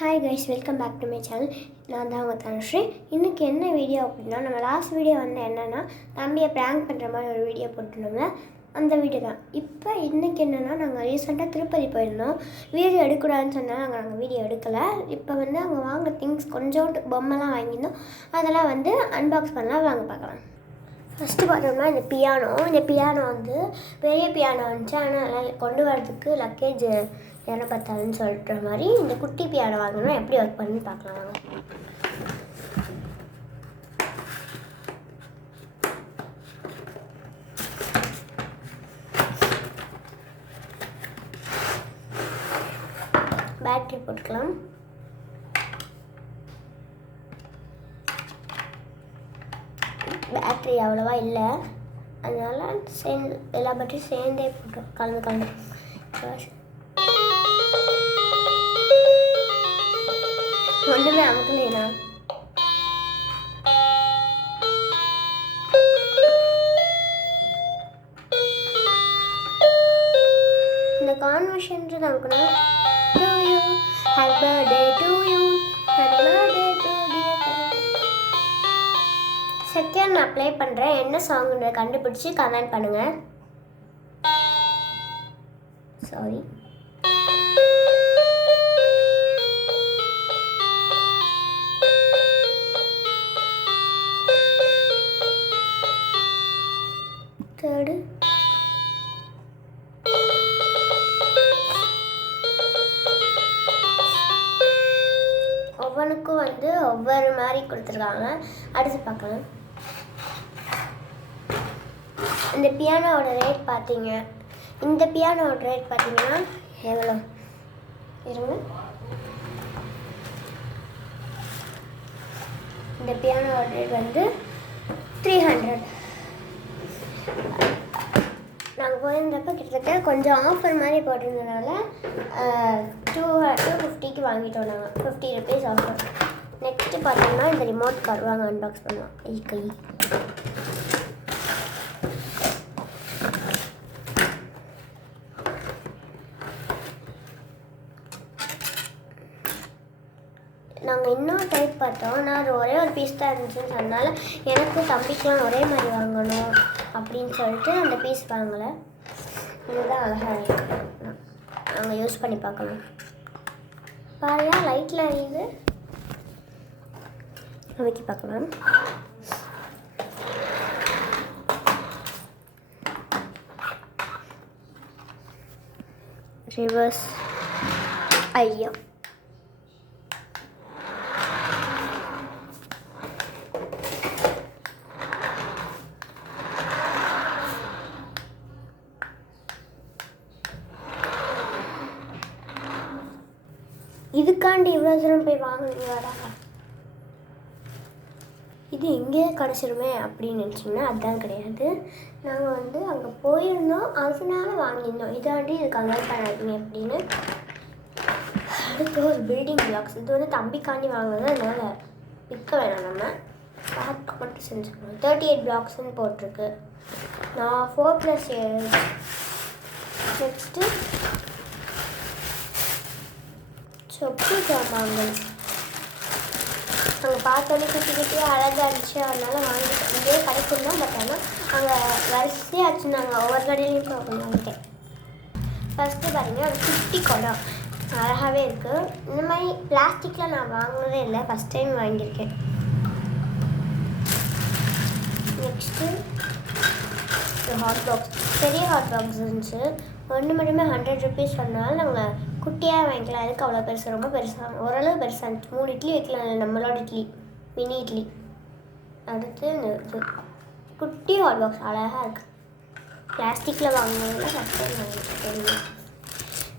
Hi guys, welcome back to my channel. நான் தான் உங்கள் தனுஸ்ரீ. இன்றைக்கி என்ன வீடியோ அப்படின்னா, நம்ம லாஸ்ட் வீடியோ வந்து என்னென்னா தம்பியை ப்ராங்க் பண்ணுற மாதிரி ஒரு வீடியோ போட்டுருந்தோம்ல, அந்த வீடியோ தான். இப்போ இன்றைக்கி என்னென்னா, நாங்கள் ரீசெண்டாக திருப்பதி போயிருந்தோம். வீடியோ எடுக்கக்கூடாதுன்னு சொன்னால் நாங்கள் வீடியோ எடுக்கலை. இப்போ வந்து அங்கே வாங்க திங்ஸ் கொஞ்சோண்டு பொம்மைலாம் வாங்கியிருந்தோம். அதெல்லாம் வந்து அன்பாக்ஸ் பண்ணலாம், வாங்க பார்க்கலாம். ஃபஸ்ட்டு பார்த்தோம்னா இந்த பியானோ வந்து பெரிய பியானோ வந்துச்சு. ஆனால் அதெல்லாம் கொண்டு வரதுக்கு லக்கேஜ் இடம் பத்தாதுன்னு சொல்கிற மாதிரி இந்த குட்டி பியானோ வாங்கணும். எப்படி ஒர்க் பண்ணி பார்க்கலாம் வாங்க. பேட்டரி போட்டுக்கலாம். பேட்ரி அவ்வளோவா இல்லை, அதனால் எல்லா பேட்டரியும் சேர்ந்தே போட்டோம், கலந்து ஒன்றுமே அமுக்கலையா. இந்த கான்வர்ஷன்றது அமுக்கணும். Happy birthday to you, happy birthday to dear. Second நான் ப்ளே பண்ணுறேன். என்ன சாங்குன்றதை கண்டுபிடிச்சி கமெண்ட் பண்ணுங்கள். சாரி. தேர்டு ஒவ்வொன்றுக்கும் வந்து ஒவ்வொரு மாதிரி கொடுத்துருக்காங்க. அடுத்து பார்க்கலாம். இந்த பியானோட ரேட் பார்த்தீங்க, இந்த பியானோட ரேட் பார்த்தீங்கன்னா எவ்வளோ இருங்க. இந்த பியானோட ரேட் வந்து 300. நாங்கள் போயிருந்தப்போ கிட்டத்தட்ட கொஞ்சம் ஆஃபர் மாதிரி போட்டிருந்ததுனால 250க்கு வாங்கிட்டோம் நாங்கள். 50 rupees ஆஃபர். நெக்ஸ்ட்டு பார்த்தோம்னா இந்த ரிமோட் கார் வாங்க அன்பாக்ஸ் பண்ணலாம். கை நாங்கள் இன்னொரு டைப் பார்த்தோம். நான் அது ஒரே ஒரு பீஸ் தான் இருந்துச்சுன்னு சொன்னால எனக்கும் தம்பிக்கெலாம் ஒரே மாதிரி வாங்கணும் அப்படின்னு சொல்லிட்டு அந்த பீஸ் வாங்கலை. இதுதான் அழகாக இருக்குது. நாங்கள் யூஸ் பண்ணி பார்க்கலாம். பாருங்க, லைட்டில் எரியுது. அமைக்கி பார்க்கலாம். ரிவர்ஸ். ஐயோ, இதுக்காண்டி இவ்வளோ தூரம் போய் வாங்கினீங்க வராங்க. இது எங்கேயே கிடச்சிருமே அப்படின்னு நினச்சிங்கன்னா அதுதான் கிடையாது. நாங்கள் வந்து அங்கே போயிருந்தோம், அதனால வாங்கியிருந்தோம். இதாண்டி இது கன்வெர்ட் பண்ணாதீங்க அப்படின்னு. அடுத்து ஒரு பில்டிங் பிளாக்ஸ். இது வந்து தம்பிக்காண்டி வாங்கினது, அதனால் விற்க வேணாம், நம்ம பார்க்க மட்டும் செஞ்சுக்கணும். 38 பிளாக்ஸ்ன்னு போட்டிருக்கு. நான் 4+8. நெக்ஸ்ட்டு சொப்பு சாமான்கள். அங்கே பார்த்தோன்னே குட்டியாக அழகாக இருந்துச்சு, அதனால் வாங்கிட்டேன். இதே கிடைக்கும் தான், பட் ஆனால் அங்கே வரிசையாக வச்சுருந்தாங்க. ஒவ்வொரு கடையிலையும் போகணும் வாங்கிட்டேன். ஃபஸ்ட்டு பாருங்கள், ஒரு குட்டி குடம் அழகாகவே இருக்குது. இந்த மாதிரி பிளாஸ்டிக்கில் நான் வாங்கினதே இல்லை, ஃபஸ்ட் டைம் வாங்கியிருக்கேன். Next hot box. பெரிய ஹாட் பாக்ஸ் இருந்துச்சு. ஒன்று மட்டுமே 100 rupees சொன்னாலும் நாங்கள் குட்டியாக வாங்கிக்கலாம். அதுக்கு அவ்வளோ பெருசு, ரொம்ப பெருசாக, ஓரளவு பெருசாக இருந்துச்சு. 3 இட்லி வைக்கலாம், நம்மளோட இட்லி, மினி இட்லி. அடுத்து இது குட்டி ஹாட் பாக்ஸ் அழகாக இருக்குது. பிளாஸ்டிக்கில் வாங்கினதில் ஃபஸ்ட் டைம் வாங்கிட்டு.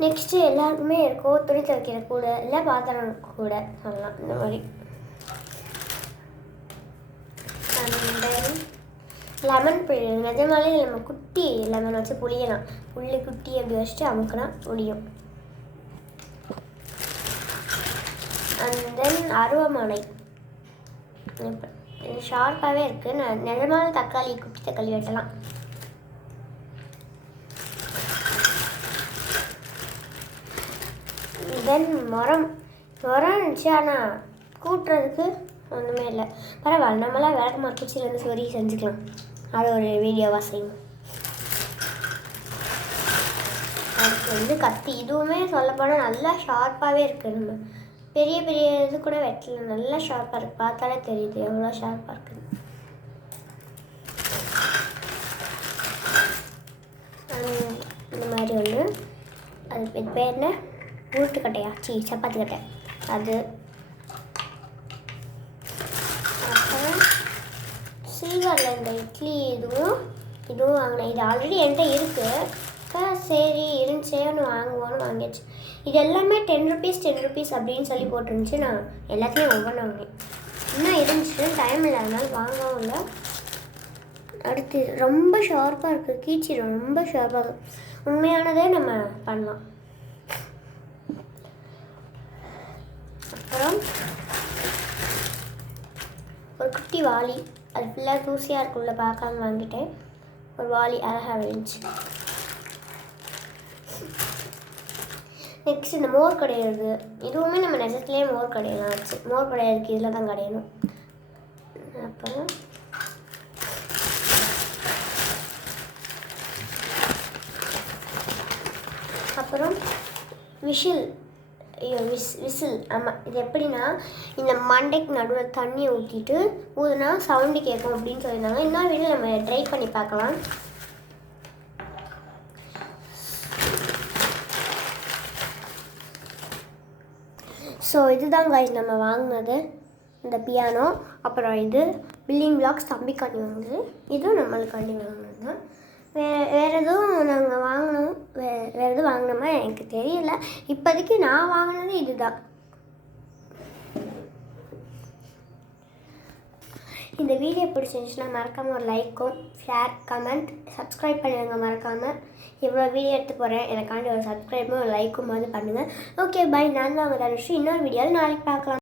நெக்ஸ்ட்டு எல்லாருக்குமே இருக்கும் துணி துவைக்கிற கூட, இல்லை பாத்திரம் கூட சொல்லலாம், இந்த மாதிரி. லெமன் புளியல். நிஜமாலே நம்ம குட்டி லெமன் வச்சு புளியலாம். புள்ளி குட்டி அப்படி வச்சுட்டு அமுக்கினா முடியும். And then அருவமனை. ஷார்ப்பாகவே இருக்குது. நான் நிஜமான தக்காளி, குட்டி தக்காளி வெட்டலாம். தென் மரம் உரம் இருந்துச்சு, ஆனால் கூட்டுறதுக்கு ஒன்றுமே இல்லை. பரவாயில்ல, நம்மளாம் விளக்கு மரக்குச்சிலேருந்து சொறி செஞ்சுக்கலாம். அது ஒரு வீடியோவாக செய்யும். அதுக்கு கத்தி இதுவுமே சொல்லப்போனால் நல்லா ஷார்ப்பாகவே இருக்குது. நம்ம பெரிய பெரிய இது கூட வெட்டல, நல்லா ஷார்ப்பாக இருக்குது. பார்த்தாலே தெரியுது எவ்வளோ ஷார்ப்பாக இருக்குது. இந்த மாதிரி ஒன்று, அது பேர் என்ன, ஊட்டுக்கட்டையா, சப்பாத்தி கட்டை அது. அப்புறம் சீகரில் இந்த இட்லி இதுவும் வாங்கினேன். இது ஆல்ரெடி என்கிட்ட இருக்குது. சரி இருந்துச்சே ஒன்று வாங்குவோன்னு வாங்கிடுச்சு. இது எல்லாமே 10 rupees அப்படின்னு சொல்லி போட்டுருந்துச்சு. நான் எல்லாத்தையும் ஒவ்வொன்று வாங்கினேன். இன்னும் இருந்துச்சு, டைம் இல்லாதனால வாங்கவும் இல்லை. அடுத்து ரொம்ப ஷார்ப்பாக இருக்குது, கீச்சி ரொம்ப ஷார்ப்பாக இருக்குது. உண்மையானதே நம்ம பண்ணலாம். அப்புறம் ஒரு குட்டி வாளி, அது ஃபுல்லாக தூசியாக இருக்குள்ள பார்க்காம வாங்கிட்டேன். ஒரு வாளி அழகாக இருந்துச்சு. நெக்ஸ்ட் இந்த மோர் கடையிறது, இதுவுமே நம்ம நிஜத்துலேயே மோர் கடையெல்லாம் வச்சு, மோர் கடையிறதுக்கு இதில் தான் கடையணும். அப்புறம் விசில், ஆமாம். இது எப்படின்னா, இந்த மண்டைக்கு நடுவில் தண்ணியை ஊற்றிட்டு ஊதுனா சவுண்டு கேட்கும் அப்படின்னு சொல்லியிருந்தாங்க. இன்னொரு வீடியோ நம்ம ட்ரை பண்ணி பார்க்கலாம். ஸோ இதுதான் காய்ஸ் நம்ம வாங்கினது, இந்த பியானோ. அப்புறம் இது பில்டிங் பிளாக்ஸ் தம்பிக்காண்டி வாங்குது. இதுவும் நம்மளுக்காண்டி வாங்கினது தான். வேறு எதுவும் நாங்கள் வாங்கினோம், வேறு எதுவும் வாங்கினோமா எனக்கு தெரியல. இப்போதைக்கு நான் வாங்கினது இதுதான். இந்த வீடியோ பிடிச்சிருந்துச்சுன்னா மறக்காமல் ஒரு லைக்கும், ஷேர், கமெண்ட், சப்ஸ்கிரைப் பண்ணிடுங்க மறக்காமல். இவ்வளோ வீடியோ எடுத்து போகிறேன், எனக்காண்டி ஒரு சப்ஸ்கிரைபும் ஒரு லைக்கும் மாதிரி பண்ணுங்கள். Okay, bye. நான் தான் உங்கள் தனுஸ்ரீ. இன்னொரு வீடியோவில் நாளைக்கு பார்க்கலாம்.